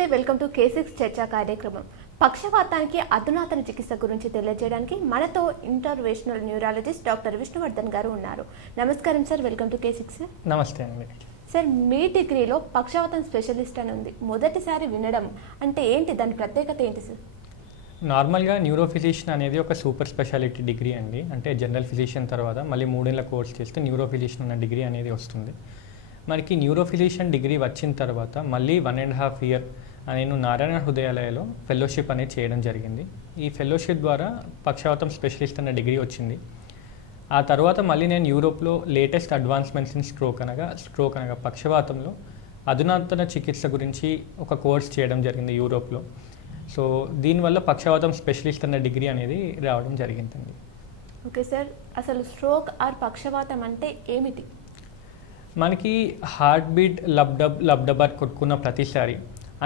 నమస్తే, welcome to K6 చర్చా కార్యక్రమం. పక్షవాతానికి అధునాతన చికిత్స గురించి తెలియజేయడానికి మనతో ఇంటర్వెన్షనల్ న్యూరాలజిస్ట్ డాక్టర్ విష్ణువర్ధన్ గారు ఉన్నారు. నమస్కారం సార్, వెల్కమ్ టు K6. నమస్తే అండి. సార్, మీ డిగ్రీలో పక్షవాతం స్పెషలిస్ట్ అని ఉంది. మొదటిసారి వినడం అంటే ఏంటి, దాని ప్రత్యేకత ఏంటి సార్? నార్మల్గా న్యూరో ఫిజిషియన్ అనేది ఒక సూపర్ స్పెషాలిటీ డిగ్రీ అండి. అంటే జనరల్ ఫిజిషియన్ తర్వాత మళ్ళీ 3 ఏళ్ల కోర్స్ చేస్తే న్యూరో ఫిజిషియన్ అన్న డిగ్రీ అనేది వస్తుంది. మనకి న్యూరో ఫిజిషియన్ డిగ్రీ వచ్చిన తర్వాత మళ్ళీ 1.5 ఇయర్ నేను నారాయణ హృదయాలయలో ఫెలోషిప్ అనేది చేయడం జరిగింది. ఈ ఫెలోషిప్ ద్వారా పక్షవాతం స్పెషలిస్ట్ అన్న డిగ్రీ వచ్చింది. ఆ తర్వాత మళ్ళీ నేను యూరోప్లో లేటెస్ట్ అడ్వాన్స్మెంట్స్ ఇన్ స్ట్రోక్ అనగా పక్షవాతంలో అధునాతన చికిత్స గురించి ఒక కోర్స్ చేయడం జరిగింది యూరోప్లో. సో దీనివల్ల పక్షవాతం స్పెషలిస్ట్ అన్న డిగ్రీ అనేది రావడం జరిగిందండి. ఓకే సార్, అసలు స్ట్రోక్ ఆర్ పక్షవాతం అంటే ఏమిటి? మనకి హార్ట్ బీట్ లబ్డబర్ కొట్టుకున్న ప్రతిసారి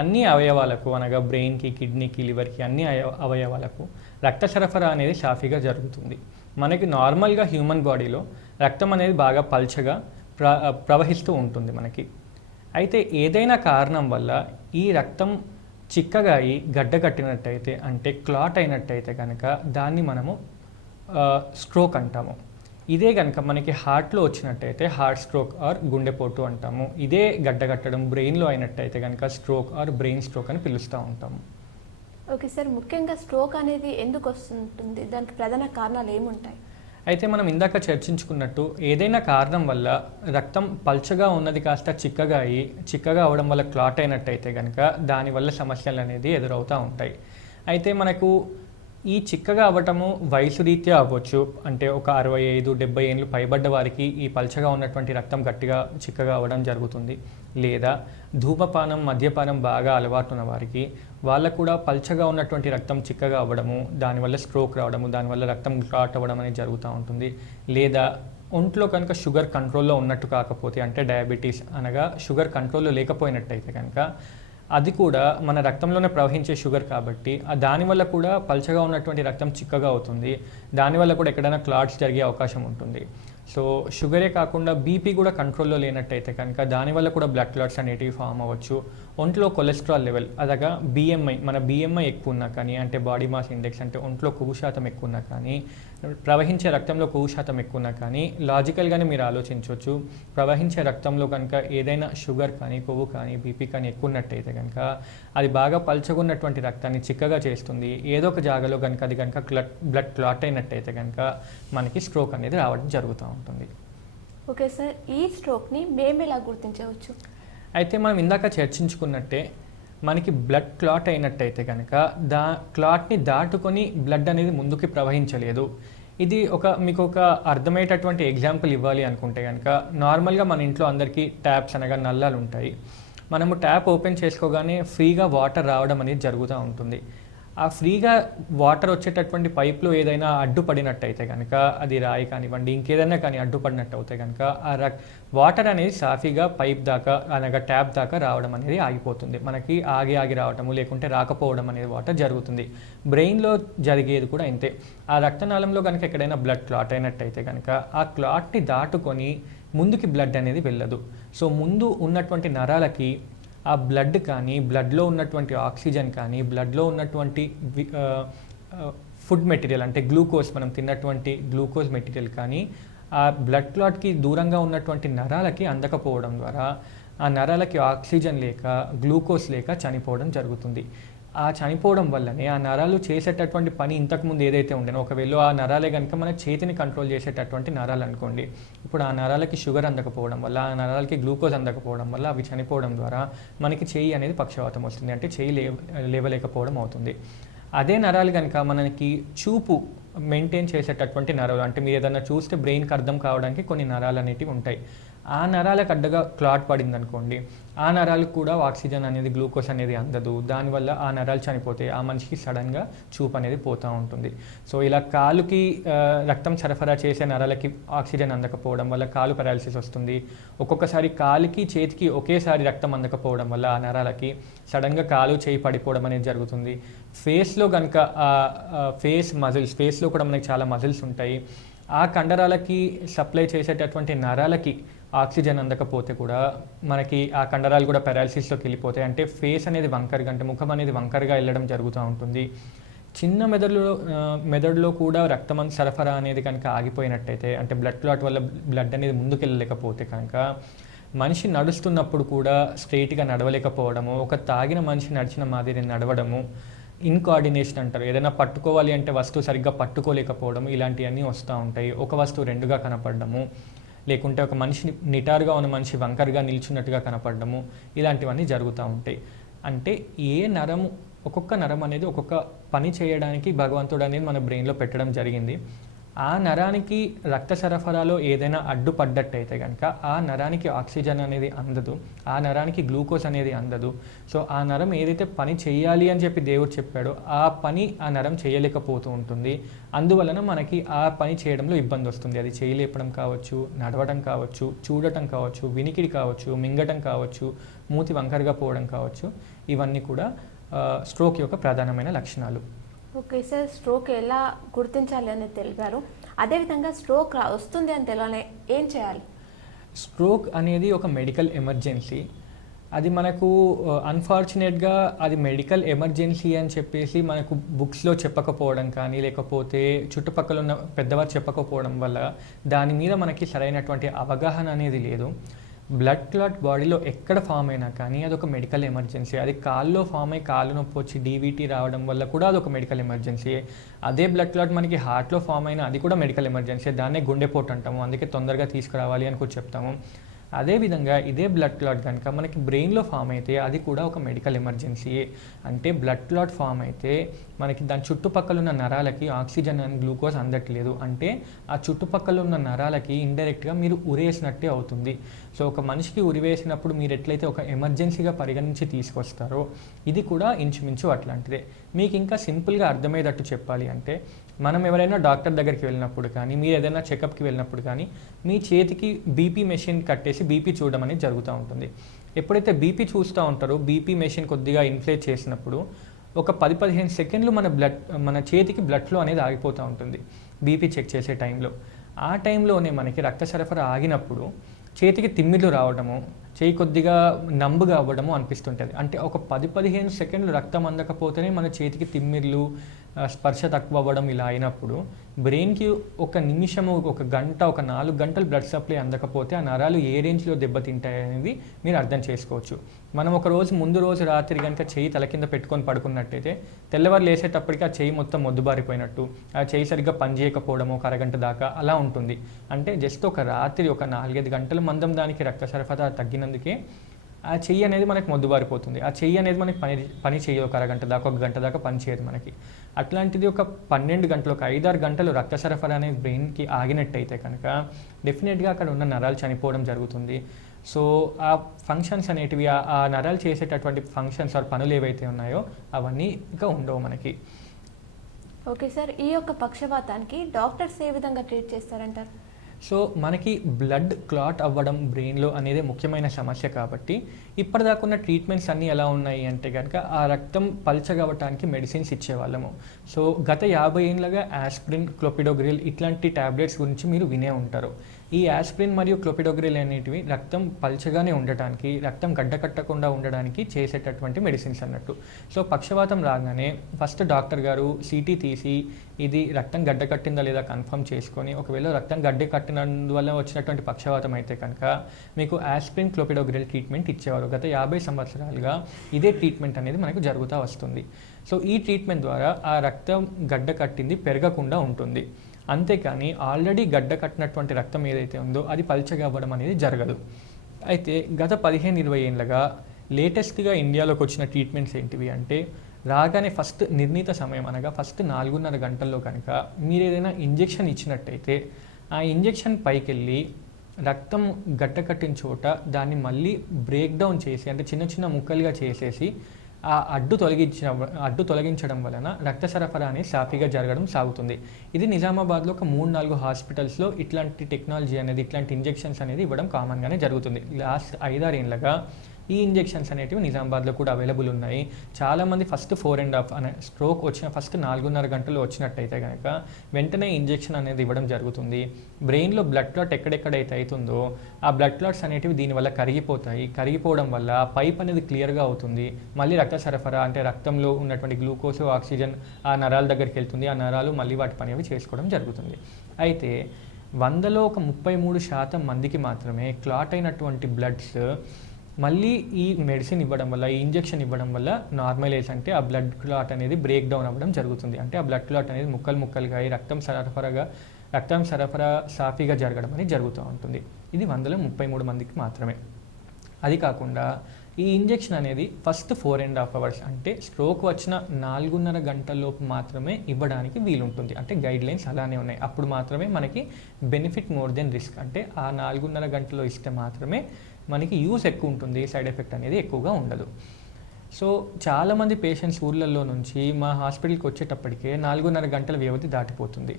అన్ని అవయవాలకు అనగా బ్రెయిన్కి, కిడ్నీకి, లివర్కి అన్ని అవయవాలకు రక్త సరఫరా అనేది సాఫీగా జరుగుతుంది. మనకి నార్మల్గా హ్యూమన్ బాడీలో రక్తం అనేది బాగా పల్చగా ప్రవహిస్తూ ఉంటుంది మనకి. అయితే ఏదైనా కారణం వల్ల ఈ రక్తం చిక్కగా అయి గడ్డ కట్టినట్టయితే, అంటే క్లాట్ అయినట్టయితే కనుక దాన్ని మనము స్ట్రోక్ అంటాము. ఇదే కనుక మనకి హార్ట్లో వచ్చినట్టయితే హార్ట్ స్ట్రోక్ ఆర్ గుండెపోటు అంటాము. ఇదే గడ్డగట్టడం బ్రెయిన్లో అయినట్టయితే కనుక స్ట్రోక్ ఆర్ బ్రెయిన్ స్ట్రోక్ అని పిలుస్తూ ఉంటాము. ఓకే సార్, ముఖ్యంగా స్ట్రోక్ అనేది ఎందుకు వస్తుంటుంది? దానికి ప్రధాన కారణాలు ఏముంటాయి? అయితే మనం ఇందాక చర్చించుకున్నట్టు ఏదైనా కారణం వల్ల రక్తం పల్చగా ఉన్నది కాస్త చిక్కగా అవడం వల్ల క్లాట్ అయినట్టయితే కనుక దానివల్ల సమస్యలు అనేది ఎదురవుతూ ఉంటాయి. అయితే మనకు ఈ చిక్కగా అవ్వటము వయసు రీత్యా అవ్వచ్చు. అంటే ఒక 65-70 ఏళ్ళు పైబడ్డ వారికి ఈ పల్చగా ఉన్నటువంటి రక్తం గట్టిగా చిక్కగా అవ్వడం జరుగుతుంది. లేదా ధూమపానం, మద్యపానం బాగా అలవాటు ఉన్న వారికి వాళ్ళకు కూడా పల్చగా ఉన్నటువంటి రక్తం చిక్కగా అవ్వడము, దానివల్ల స్ట్రోక్ రావడము, దానివల్ల రక్తం క్లాట్ అవ్వడం అనేది జరుగుతూ ఉంటుంది. లేదా ఒంట్లో కనుక షుగర్ కంట్రోల్లో ఉన్నట్టు కాకపోతే, అంటే డయాబెటీస్ అనగా షుగర్ కంట్రోల్లో లేకపోయినట్టయితే కనుక అది కూడా మన రక్తంలోనే ప్రవహించే షుగర్ కాబట్టి దానివల్ల కూడా పల్చగా ఉన్నటువంటి రక్తం చిక్కగా అవుతుంది. దానివల్ల కూడా ఎక్కడైనా క్లాట్స్ జరిగే అవకాశం ఉంటుంది. సో షుగరే కాకుండా బీపీ కూడా కంట్రోల్లో లేనట్టయితే కనుక దానివల్ల కూడా బ్లడ్ క్లాట్స్ అనేటివి ఫామ్ అవ్వచ్చు. ఒంట్లో కొలెస్ట్రాల్ లెవెల్ అనగా మన బిఎంఐ ఎక్కువ ఉన్నా కానీ, అంటే బాడీ మాస్ ఇండెక్స్ అంటే ఒంట్లో కొవ్వు శాతం ఎక్కువ ఉన్నా కానీ, ప్రవహించే రక్తంలో కొవ్వు శాతం ఎక్కువ ఉన్నా కానీ లాజికల్గానే మీరు ఆలోచించవచ్చు. ప్రవహించే రక్తంలో కనుక ఏదైనా షుగర్ కానీ, కొవ్వు కానీ, బీపీ కానీ ఎక్కువ ఉన్నట్టయితే కనుక అది బాగా పల్చగున్నటువంటి రక్తాన్ని చిక్కగా చేస్తుంది. ఏదో ఒక జాగాలో కనుక అది కనుక బ్లడ్ క్లాట్ అయినట్టయితే కనుక మనకి స్ట్రోక్ అనేది రావడం జరుగుతూ ఉంటుంది. ఓకే సార్, ఈ స్ట్రోక్ని మేము ఎలా గుర్తించవచ్చు? అయితే మనం ఇందాక చర్చించుకున్నట్టే మనకి బ్లడ్ క్లాట్ అయినట్టయితే కనుక క్లాట్ని దాటుకొని బ్లడ్ అనేది ముందుకి ప్రవహించలేదు. ఇది మీకు ఒక అర్థమయ్యేటటువంటి ఎగ్జాంపుల్ ఇవ్వాలి అనుకుంటే కనుక, నార్మల్గా మన ఇంట్లో అందరికీ ట్యాప్స్ అనగా నల్లాలు ఉంటాయి. మనము ట్యాప్ ఓపెన్ చేసుకోగానే ఫ్రీగా వాటర్ రావడం అనేది జరుగుతూ ఉంటుంది. ఆ ఫ్రీగా వాటర్ వచ్చేటటువంటి పైప్లో ఏదైనా అడ్డుపడినట్టయితే కనుక, అది రాయి కానివ్వండి ఇంకేదైనా కానీ అడ్డుపడినట్టు అయితే కనుక ఆ వాటర్ అనేది సాఫీగా పైప్ దాకా అనగా ట్యాప్ దాకా రావడం అనేది ఆగిపోతుంది. మనకి ఆగి రావడము లేకుంటే రాకపోవడం అనేది వాటర్ జరుగుతుంది. బ్రెయిన్లో జరిగేది కూడా ఇంతే. ఆ రక్తనాళంలో కనుక ఎక్కడైనా బ్లడ్ క్లాట్ అయినట్టయితే కనుక ఆ క్లాట్ని దాటుకొని ముందుకి బ్లడ్ అనేది వెళ్ళదు. సో ముందు ఉన్నటువంటి నరాలకి ఆ బ్లడ్ కానీ, బ్లడ్లో ఉన్నటువంటి ఆక్సిజన్ కానీ, బ్లడ్లో ఉన్నటువంటి ఫుడ్ మెటీరియల్ అంటే గ్లూకోజ్, మనం తిన్నటువంటి గ్లూకోజ్ మెటీరియల్ కానీ ఆ బ్లడ్ క్లాట్కి దూరంగా ఉన్నటువంటి నరాలకి అందకపోవడం ద్వారా ఆ నరాలకి ఆక్సిజన్ లేక, గ్లూకోజ్ లేక చనిపోవడం జరుగుతుంది. ఆ చనిపోవడం వల్లనే ఆ నరాలు చేసేటటువంటి పని ఇంతకుముందు ఏదైతే ఉండేనో, ఒకవేళ ఆ నరాలే కనుక మన చేతిని కంట్రోల్ చేసేటటువంటి నరాలు అనుకోండి, ఇప్పుడు ఆ నరాలకి షుగర్ అందకపోవడం వల్ల, ఆ నరాలకి గ్లూకోజ్ అందకపోవడం వల్ల అవి చనిపోవడం ద్వారా మనకి చెయ్యి అనేది పక్షవాతం వస్తుంది. అంటే చెయ్యి లేవలేకపోవడం అవుతుంది. అదే నరాలు కనుక మనకి చూపు మెయింటైన్ చేసేటటువంటి నరాలు, అంటే మీరు ఏదైనా చూస్తే బ్రెయిన్కి అర్థం కావడానికి కొన్ని నరాలు అనేటివి ఉంటాయి. ఆ నరాలకు అడ్డగా క్లాట్ పడింది అనుకోండి, ఆ నరాలకు కూడా ఆక్సిజన్ అనేది, గ్లూకోజ్ అనేది అందదు. దానివల్ల ఆ నరాలు చనిపోతే ఆ మనిషికి సడన్గా చూపు అనేది పోతూ ఉంటుంది. సో ఇలా కాలుకి రక్తం సరఫరా చేసే నరాలకి ఆక్సిజన్ అందకపోవడం వల్ల కాలు పెరాలసిస్ వస్తుంది. ఒక్కొక్కసారి కాలుకి చేతికి ఒకేసారి రక్తం అందకపోవడం వల్ల ఆ నరాలకి సడన్గా కాలు చేయి పడిపోవడం అనేది జరుగుతుంది. ఫేస్లో కనుక ఫేస్లో కూడా మనకి చాలా మజిల్స్ ఉంటాయి. ఆ కండరాలకి సప్లై చేసేటటువంటి నరాలకి ఆక్సిజన్ అందకపోతే కూడా మనకి ఆ కండరాలు కూడా పెరాలసిస్లోకి వెళ్ళిపోతాయి. అంటే ఫేస్ అనేది వంకరగా, అంటే ముఖం అనేది వంకరగా వెళ్ళడం జరుగుతూ ఉంటుంది. చిన్న మెదడులో కూడా రక్తం సరఫరా అనేది కనుక ఆగిపోయినట్టయితే, అంటే బ్లడ్ క్లాట్ వల్ల బ్లడ్ అనేది ముందుకు వెళ్ళలేకపోతే కనుక మనిషి నడుస్తున్నప్పుడు కూడా స్ట్రెయిట్గా నడవలేకపోవడము, ఒక తాగిన మనిషి నడిచిన మాదిరి నడవడము, ఇన్కోఆర్డినేషన్ అంటారు. ఏదైనా పట్టుకోవాలి అంటే వస్తువు సరిగ్గా పట్టుకోలేకపోవడం, ఇలాంటివన్నీ వస్తూ ఉంటాయి. ఒక వస్తువు రెండుగా కనపడము, లేకుంటే ఒక మనిషి నిటారుగా ఉన్న మనిషి వంకరగా నిల్చున్నట్టుగా కనపడము, ఇలాంటివన్నీ జరుగుతూ ఉంటాయి. అంటే ఏ నరము, ఒక్కొక్క నరం అనేది ఒక్కొక్క పని చేయడానికి భగవంతుడు అనేది మన బ్రెయిన్లో పెట్టడం జరిగింది. ఆ నరానికి రక్త సరఫరాలో ఏదైనా అడ్డుపడ్డట్టయితే కనుక ఆ నరానికి ఆక్సిజన్ అనేది అందదు, ఆ నరానికి గ్లూకోజ్ అనేది అందదు. సో ఆ నరం ఏదైతే పని చేయాలి అని చెప్పి దేవుడు చెప్పాడో ఆ పని ఆ నరం చేయలేకపోతూ ఉంటుంది. అందువలన మనకి ఆ పని చేయడంలో ఇబ్బంది వస్తుంది. అది చేయలేపడం కావచ్చు, నడవడం కావచ్చు, చూడటం కావచ్చు, వినికిడి కావచ్చు, మింగటం కావచ్చు, మూతి వంకరగా పోవడం కావచ్చు. ఇవన్నీ కూడా స్ట్రోక్ యొక్క ప్రధానమైన లక్షణాలు. ఓకే సార్, స్ట్రోక్ ఎలా గుర్తించాలి అనేది తెలిపారు. అదేవిధంగా స్ట్రోక్ వస్తుంది అని తెలియాలి ఏం చేయాలి? స్ట్రోక్ అనేది ఒక మెడికల్ ఎమర్జెన్సీ. అది మనకు అన్ఫార్చునేట్గా అది మెడికల్ ఎమర్జెన్సీ అని చెప్పేసి మనకు బుక్స్లో చెప్పకపోవడం కానీ, లేకపోతే చుట్టుపక్కల ఉన్న పెద్దవారు చెప్పకపోవడం వల్ల దాని మీద మనకి సరైనటువంటి అవగాహన అనేది లేదు. బ్లడ్ క్లాట్ బాడీలో ఎక్కడ ఫామ్ అయినా కానీ అదొక మెడికల్ ఎమర్జెన్సీ. అది కాల్లో ఫామ్ అయ్యి కాళ్ళు నొప్పి వచ్చి డీవీటీ రావడం వల్ల కూడా అదొక మెడికల్ ఎమర్జెన్సీ. అదే బ్లడ్ క్లాట్ మనకి హార్ట్లో ఫామ్ అయినా అది కూడా మెడికల్ ఎమర్జెన్సీ. దాన్నే గుండెపోటు అంటాము, అందుకే తొందరగా తీసుకురావాలి అని కూడా చెప్తాము. అదేవిధంగా ఇదే బ్లడ్ క్లాట్ కనుక మనకి బ్రెయిన్లో ఫామ్ అయితే అది కూడా ఒక మెడికల్ ఎమర్జెన్సీయే. అంటే బ్లడ్ క్లాట్ ఫామ్ అయితే మనకి దాని చుట్టుపక్కల ఉన్న నరాలకి ఆక్సిజన్ అండ్ గ్లూకోజ్ అందట్లేదు. అంటే ఆ చుట్టుపక్కల ఉన్న నరాలకి ఇండైరెక్ట్గా మీరు ఉరేసినట్టే అవుతుంది. సో ఒక మనిషికి ఉరివేసినప్పుడు మీరు ఎట్లయితే ఒక ఎమర్జెన్సీగా పరిగణించి తీసుకొస్తారో ఇది కూడా ఇంచుమించు అట్లాంటిదే. మీకు ఇంకా సింపుల్గా అర్థమయ్యేటట్టు చెప్పాలి అంటే, మనం ఎవరైనా డాక్టర్ దగ్గరికి వెళ్ళినప్పుడు కానీ, మీరు ఏదైనా చెకప్కి వెళ్ళినప్పుడు కానీ మీ చేతికి బీపీ మెషిన్ కట్టేసి బీపీ చూడడం అనేది జరుగుతూ ఉంటుంది. ఎప్పుడైతే బీపీ చూస్తూ ఉంటారో బీపీ మెషిన్ కొద్దిగా ఇన్ఫ్లేట్ చేసినప్పుడు ఒక 10-15 సెకండ్లు మన చేతికి బ్లడ్ ఫ్లో అనేది ఆగిపోతూ ఉంటుంది బీపీ చెక్ చేసే టైంలో. ఆ టైంలోనే మనకి రక్త సరఫరా ఆగినప్పుడు చేతికి తిమ్మిర్లు రావడము, చేయి కొద్దిగా నంబుగా అవ్వడము అనిపిస్తుంటుంది. అంటే ఒక 10-15 సెకండ్లు రక్తం అందకపోతేనే మన చేతికి తిమ్మిర్లు, స్పర్శ తక్కువ అవ్వడం ఇలా అయినప్పుడు బ్రెయిన్కి ఒక నిమిషము, ఒక గంట, ఒక 4 గంటలు బ్లడ్ సప్లై అందకపోతే ఆ నరాలు ఏ రేంజ్లో దెబ్బతింటాయి అనేది మీరు అర్థం చేసుకోవచ్చు. మనం ఒక రోజు ముందు రోజు రాత్రి కనుక చేయి తల కింద పెట్టుకొని పడుకున్నట్టయితే తెల్లవారు లేసేటప్పటికి ఆ చేయి మొత్తం మొద్దుబారిపోయినట్టు, ఆ చేయి సరిగ్గా పనిచేయకపోవడం ఒక అరగంట దాకా అలా ఉంటుంది. అంటే జస్ట్ ఒక రాత్రి ఒక 4-5 గంటల మందం దానికి రక్త సరఫరా తగ్గినందుకే ఆ చెయ్యి అనేది మనకి మొద్దుబారిపోతుంది. ఆ చెయ్యి అనేది మనకి పని చేయదు, ఒక అరగంట దాకా, ఒక గంట దాకా పని చేయదు మనకి. అట్లాంటిది ఒక 12 గంటలు, ఒక 5-6 గంటలు రక్త సరఫరా అనేది బ్రెయిన్కి ఆగినట్టయితే కనుక డెఫినెట్గా అక్కడ ఉన్న నరాలు చనిపోవడం జరుగుతుంది. సో ఆ ఫంక్షన్స్ అనేటివి, ఆ నరాలు చేసేటటువంటి ఫంక్షన్స్ ఆర్ పనులు ఏవైతే ఉన్నాయో అవన్నీ ఇంకా ఉండవు మనకి. ఓకే సార్, ఈ యొక్క పక్షవాతానికి డాక్టర్స్ ఏ విధంగా ట్రీట్ చేస్తారంటారు? సో మనకి బ్లడ్ క్లాట్ అవ్వడం బ్రెయిన్లో అనేది ముఖ్యమైన సమస్య కాబట్టి ఇప్పటిదాకా ఉన్న ట్రీట్మెంట్స్ అన్నీ ఎలా ఉన్నాయి అంటే కనుక ఆ రక్తం పల్చగవ్వటానికి మెడిసిన్స్ ఇచ్చేవాళ్ళము. సో గత 50 ఏళ్ళగా ఆస్ప్రిన్, క్లోపిడోగ్రిల్ ఇట్లాంటి ట్యాబ్లెట్స్ గురించి మీరు వినే ఉంటారు. ఈ ఆస్ప్రిన్ మరియు క్లోపిడోగ్రిల్ అనేటివి రక్తం పల్చగానే ఉండటానికి, రక్తం గడ్డకట్టకుండా ఉండడానికి చేసేటటువంటి మెడిసిన్స్ అన్నట్టు. సో పక్షవాతం రాగానే ఫస్ట్ డాక్టర్ గారు సిటీ తీసి ఇది రక్తం గడ్డకట్టిందా లేదా కన్ఫర్మ్ చేసుకొని, ఒకవేళ రక్తం గడ్డ కట్టినందువల్ల వచ్చినటువంటి పక్షవాతం అయితే కనుక మీకు ఆస్ప్రిన్, క్లోపిడోగ్రిల్ ట్రీట్మెంట్ ఇచ్చేవారు. గత 50 సంవత్సరాలుగా ఇదే ట్రీట్మెంట్ అనేది మనకు జరుగుతూ వస్తుంది. సో ఈ ట్రీట్మెంట్ ద్వారా ఆ రక్తం గడ్డ కట్టింది పెరగకుండా ఉంటుంది. అంతేకాని ఆల్రెడీ గడ్డ కట్టినటువంటి రక్తం ఏదైతే ఉందో అది పల్చగా అవ్వడం అనేది జరగదు. అయితే గత 15-20 ఏళ్ళగా లేటెస్ట్గా ఇండియాలోకి వచ్చిన ట్రీట్మెంట్స్ ఏంటివి అంటే, రాగానే ఫస్ట్ నిర్ణీత సమయం అనగా ఫస్ట్ 4.5 గంటల్లో కనుక మీరు ఏదైనా ఇంజెక్షన్ ఇచ్చినట్టయితే ఆ ఇంజెక్షన్ పైకి వెళ్ళి రక్తం గడ్డ కట్టిన చోట దాన్ని మళ్ళీ బ్రేక్ డౌన్ చేసి, అంటే చిన్న చిన్న ముక్కలుగా చేసేసి ఆ అడ్డు తొలగించడం వలన రక్త సరఫరా అనేది సాఫీగా జరగడం సాగుతుంది. ఇది నిజామాబాద్లో ఒక 3-4 హాస్పిటల్స్లో ఇట్లాంటి టెక్నాలజీ అనేది, ఇట్లాంటి ఇంజెక్షన్స్ అనేది ఇవ్వడం కామన్గానే జరుగుతుంది. లాస్ట్ 5-6 ఏళ్ళగా ఈ ఇంజెక్షన్స్ అనేటివి నిజామాబాద్లో కూడా అవైలబుల్ ఉన్నాయి. చాలామంది ఫస్ట్ 4.5 అనే స్ట్రోక్ వచ్చిన ఫస్ట్ 4.5 గంటలు వచ్చినట్టయితే కనుక వెంటనే ఇంజెక్షన్ అనేది ఇవ్వడం జరుగుతుంది. బ్రెయిన్లో బ్లడ్ క్లాట్ ఎక్కడెక్కడైతే అవుతుందో ఆ బ్లడ్ క్లాట్స్ అనేటివి దీనివల్ల కరిగిపోతాయి. కరిగిపోవడం వల్ల పైప్ అనేది క్లియర్గా అవుతుంది. మళ్ళీ రక్త సరఫరా అంటే రక్తంలో ఉన్నటువంటి గ్లూకోజ్ ఆక్సిజన్ ఆ నరాల దగ్గరికి వెళ్తుంది. ఆ నరాలు మళ్ళీ వాటి పని అవి చేసుకోవడం జరుగుతుంది. అయితే 100లో ఒక 33% మందికి మాత్రమే క్లాట్ అయినటువంటి బ్లడ్స్ మళ్ళీ ఈ మెడిసిన్ ఇవ్వడం వల్ల ఈ ఇంజెక్షన్ ఇవ్వడం వల్ల నార్మలైజ్ అంటే ఆ బ్లడ్ క్లాట్ అనేది బ్రేక్ డౌన్ అవ్వడం జరుగుతుంది. అంటే ఆ బ్లడ్ క్లాట్ అనేది ముక్కలుగా అయి రక్తం సరఫరా సాఫీగా జరగడం అనేది జరుగుతూ ఉంటుంది. ఇది 100లో 33 మందికి మాత్రమే. అది కాకుండా ఈ ఇంజెక్షన్ అనేది ఫస్ట్ 4.5 అవర్స్ అంటే స్ట్రోక్ వచ్చిన 4.5 గంటలలోపు మాత్రమే ఇవ్వడానికి వీలుంటుంది. అంటే గైడ్ లైన్స్ అలానే ఉన్నాయి. అప్పుడు మాత్రమే మనకి బెనిఫిట్ మోర్ దెన్ రిస్క్. అంటే ఆ 4.5 గంటలో ఇస్తే మాత్రమే మనకి యూజ్ ఎక్కువ ఉంటుంది, సైడ్ ఎఫెక్ట్ అనేది ఎక్కువగా ఉండదు. సో చాలామంది పేషెంట్స్ ఊర్లలో నుంచి మా హాస్పిటల్కి వచ్చేటప్పటికే 4.5 గంటల వ్యవధి దాటిపోతుంది.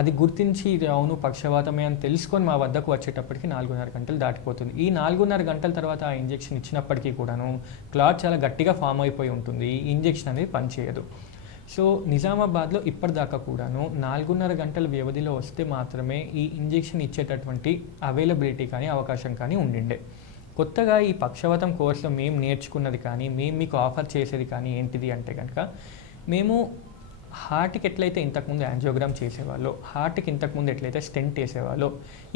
అది గుర్తించి అవును పక్షవాతమే అని తెలుసుకొని మా వద్దకు వచ్చేటప్పటికి 4.5 గంటలు దాటిపోతుంది. ఈ 4.5 గంటల తర్వాత ఆ ఇంజెక్షన్ ఇచ్చినప్పటికీ కూడాను క్లాట్ చాలా గట్టిగా ఫామ్ అయిపోయి ఉంటుంది. ఈ ఇంజెక్షన్ అనేది పనిచేయదు. సో నిజామాబాద్లో ఇప్పటిదాకా కూడాను 4.5 గంటల వ్యవధిలో వస్తే మాత్రమే ఈ ఇంజెక్షన్ ఇచ్చేటటువంటి అవైలబిలిటీ కానీ అవకాశం కానీ ఉండిండే. కొత్తగా ఈ పక్షవాతం కోర్సులో మేము నేర్చుకున్నది కానీ మేము మీకు ఆఫర్ చేసేది కానీ ఏంటిది అంటే కనుక మేము హార్ట్కి ఎట్లయితే ఇంతకుముందు యాంజియోగ్రామ్ చేసేవాళ్ళో, హార్ట్కి ఇంతకుముందు ఎట్లయితే స్టెంట్ వేసేవాళ్ళో,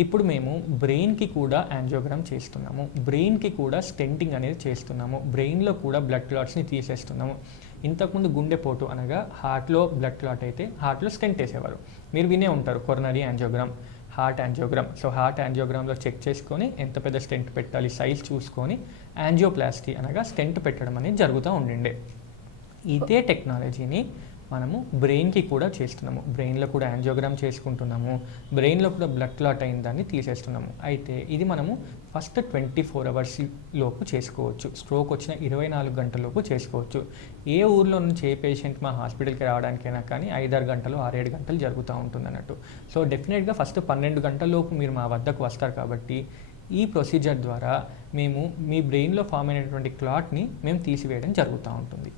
ఇప్పుడు మేము బ్రెయిన్కి కూడా యాంజియోగ్రామ్ చేస్తున్నాము. బ్రెయిన్కి కూడా స్టెంటింగ్ అనేది చేస్తున్నాము. బ్రెయిన్లో కూడా బ్లడ్ క్లాట్స్ని తీసేస్తున్నాము. ఇంతకుముందు గుండెపోటు అనగా హార్ట్లో బ్లడ్ క్లాట్ అయితే హార్ట్లో స్టెంట్ వేసేవారు. మీరు వినే ఉంటారు coronary angiogram, heart angiogram. So heart యాంజియోగ్రామ్లో చెక్ చేసుకొని ఎంత పెద్ద స్టెంట్ పెట్టాలి సైజ్ చూసుకొని యాంజియోప్లాస్టీ అనగా స్టెంట్ పెట్టడం అనేది జరుగుతూ ఉండిండే. ఇదే టెక్నాలజీని మనము బ్రెయిన్కి కూడా చేస్తున్నాము. బ్రెయిన్లో కూడా యాంజియోగ్రామ్ చేసుకుంటున్నాము. బ్రెయిన్లో కూడా బ్లడ్ క్లాట్ అయిన దాన్ని తీసేస్తున్నాము. అయితే ఇది మనము ఫస్ట్ 24 అవర్స్ లోపు చేసుకోవచ్చు. స్ట్రోక్ వచ్చిన 24 గంటలలోపు చేసుకోవచ్చు. ఏ ఊర్లో నుంచి ఏ పేషెంట్ మా హాస్పిటల్కి రావడానికైనా కానీ 5-6 గంటలు 6-7 గంటలు జరుగుతూ ఉంటుంది అన్నట్టు. సో డెఫినెట్గా ఫస్ట్ 12 గంటలలోపు మీరు మా వద్దకు వస్తారు కాబట్టి ఈ ప్రొసీజర్ ద్వారా మేము మీ బ్రెయిన్లో ఫామ్ అయినటువంటి క్లాట్ని మేము తీసివేయడం జరుగుతూ ఉంటుంది.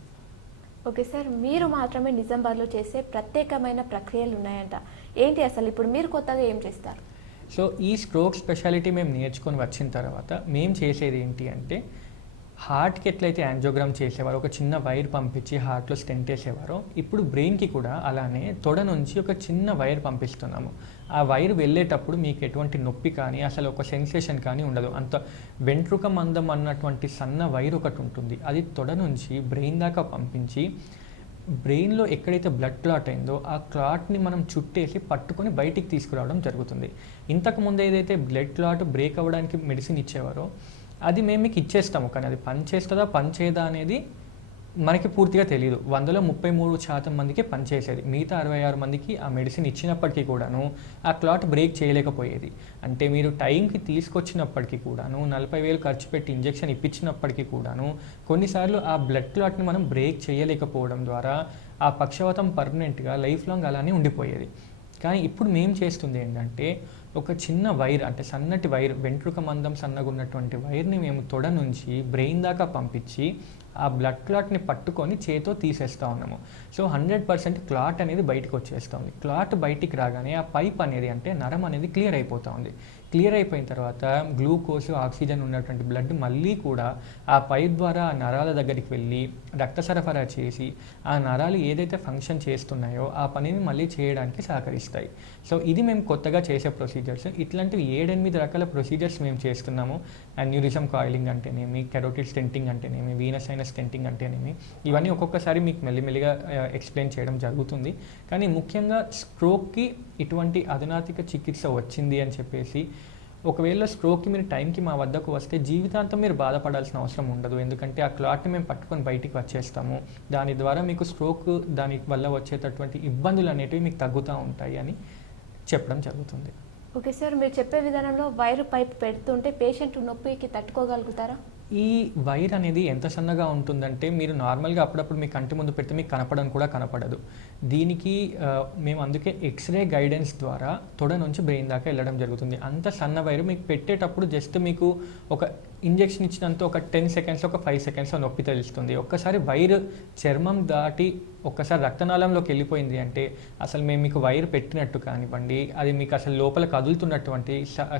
ఓకే సార్, మీరు మాత్రమే నిజామాబాద్లో చేసే ప్రత్యేకమైన ప్రక్రియలు ఉన్నాయంట. ఏంటి అసలు ఇప్పుడు మీరు కొత్తగా ఏం చేస్తారు? సో ఈ స్ట్రోక్ స్పెషాలిటీ మేము నేర్చుకొని వచ్చిన తర్వాత మేము చేసేది ఏంటి అంటే హార్ట్కి ఎట్లయితే యాంజియోగ్రామ్ చేసేవారు ఒక చిన్న వైర్ పంపించి హార్ట్లో స్టెంట్ వేసేవారో ఇప్పుడు బ్రెయిన్కి కూడా అలానే తొడ నుంచి ఒక చిన్న వైర్ పంపిస్తున్నాము. ఆ వైర్ వెళ్ళేటప్పుడు మీకు ఎటువంటి నొప్పి కానీ అసలు ఒక సెన్సేషన్ కానీ ఉండదు. అంత వెంట్రుక మందం అన్నటువంటి సన్న వైర్ ఒకటి ఉంటుంది. అది తొడ నుంచి బ్రెయిన్ దాకా పంపించి బ్రెయిన్లో ఎక్కడైతే బ్లడ్ క్లాట్ అయిందో ఆ క్లాట్ని మనం చుట్టేసి పట్టుకొని బయటికి తీసుకురావడం జరుగుతుంది. ఇంతకుముందు ఏదైతే బ్లడ్ క్లాట్ బ్రేక్ అవ్వడానికి మెడిసిన్ ఇచ్చేవారో అది మేము మీకు ఇచ్చేస్తాము, కానీ అది పనిచేస్తుందా పనిచేయదా అనేది మనకి పూర్తిగా తెలియదు. 100లో 33% మందికి పనిచేసేది. మిగతా 66 మందికి ఆ మెడిసిన్ ఇచ్చినప్పటికీ కూడాను ఆ క్లాట్ బ్రేక్ చేయలేకపోయేది. అంటే మీరు టైంకి తీసుకొచ్చినప్పటికీ కూడాను 40,000 ఖర్చు పెట్టి ఇంజెక్షన్ ఇప్పించినప్పటికీ కూడాను కొన్నిసార్లు ఆ బ్లడ్ క్లాట్ని మనం బ్రేక్ చేయలేకపోవడం ద్వారా ఆ పక్షవాతం పర్మనెంట్గా లైఫ్ లాంగ్ అలానే ఉండిపోయేది. కానీ ఇప్పుడు మేము చేస్తుంది ఏంటంటే ఒక చిన్న వైర్ అంటే సన్నటి వైర్ వెంట్రుక మందం సన్నగా ఉన్నటువంటి వైర్ని మేము తొడ నుంచి బ్రెయిన్ దాకా పంపించి ఆ బ్లడ్ క్లాట్ని పట్టుకొని చేతో తీసేస్తూ ఉన్నాము. సో 100% క్లాట్ అనేది బయటకు వచ్చేస్తూ ఉంది. క్లాట్ బయటికి రాగానే ఆ పైప్ అనేది అంటే నరం అనేది క్లియర్ అయిపోతూ ఉంది. క్లియర్ అయిపోయిన తర్వాత గ్లూకోజ్ ఆక్సిజన్ ఉన్నటువంటి బ్లడ్ మళ్ళీ కూడా ఆ పైప్ ద్వారా ఆ నరాల దగ్గరికి వెళ్ళి రక్త సరఫరా చేసి ఆ నరాలు ఏదైతే ఫంక్షన్ చేస్తున్నాయో ఆ పనిని మళ్ళీ చేయడానికి సహకరిస్తాయి. సో ఇది మేము కొత్తగా చేసే ప్రొసీజర్స్. ఇట్లాంటివి 7-8 రకాల ప్రొసీజర్స్ మేము చేస్తున్నాము. అన్యూరిజం కాయిలింగ్ అంటేనేమి, కెరోటిడ్ స్టెంటింగ్ అంటేనేమి, వీనస్ అయిన స్టెంటింగ్ అంటేనేమి, ఇవన్నీ ఒక్కొక్కసారి మీకు మెల్లిమెల్లిగా ఎక్స్ప్లెయిన్ చేయడం జరుగుతుంది. కానీ ముఖ్యంగా స్ట్రోక్కి ఇటువంటి అధునాతిక చికిత్స వచ్చింది అని చెప్పేసి ఒకవేళ స్ట్రోక్కి మీరు టైంకి మా వద్దకు వస్తే జీవితాంతం మీరు బాధపడాల్సిన అవసరం ఉండదు. ఎందుకంటే ఆ క్లాట్ని మేము పట్టుకొని బయటికి వచ్చేస్తాము. దాని ద్వారా మీకు స్ట్రోక్ దాని వల్ల వచ్చేటటువంటి ఇబ్బందులు అనేటివి మీకు తగ్గుతూ ఉంటాయి అని చెప్పడం జరుగుతుంది. ఓకే సార్, మీరు చెప్పే విధానంలో వైర్ పైప్ పెడుతుంటే పేషెంట్ నొప్పికి తట్టుకోగలుగుతారా? ఈ వైర్ అనేది ఎంత సన్నగా ఉంటుందంటే మీరు నార్మల్గా అప్పుడప్పుడు మీ కంటి ముందు పెడితే మీకు కనపడడం కూడా కనపడదు. దీనికి మేము అందుకే ఎక్స్రే గైడెన్స్ ద్వారా తొడ నుంచి బ్రెయిన్ దాకా వెళ్ళడం జరుగుతుంది. అంత సన్న వైర్ మీకు పెట్టేటప్పుడు జస్ట్ మీకు ఒక ఇంజెక్షన్ ఇచ్చినంత ఒక 10 సెకండ్స్ ఒక 5 సెకండ్స్లో నొప్పి తెలుస్తుంది. ఒక్కసారి వైర్ చర్మం దాటి ఒక్కసారి రక్తనాళంలోకి వెళ్ళిపోయింది అంటే అసలు మేము మీకు వైర్ పెట్టినట్టు కానివ్వండి, అది మీకు అసలు లోపల కదులుతున్నటువంటి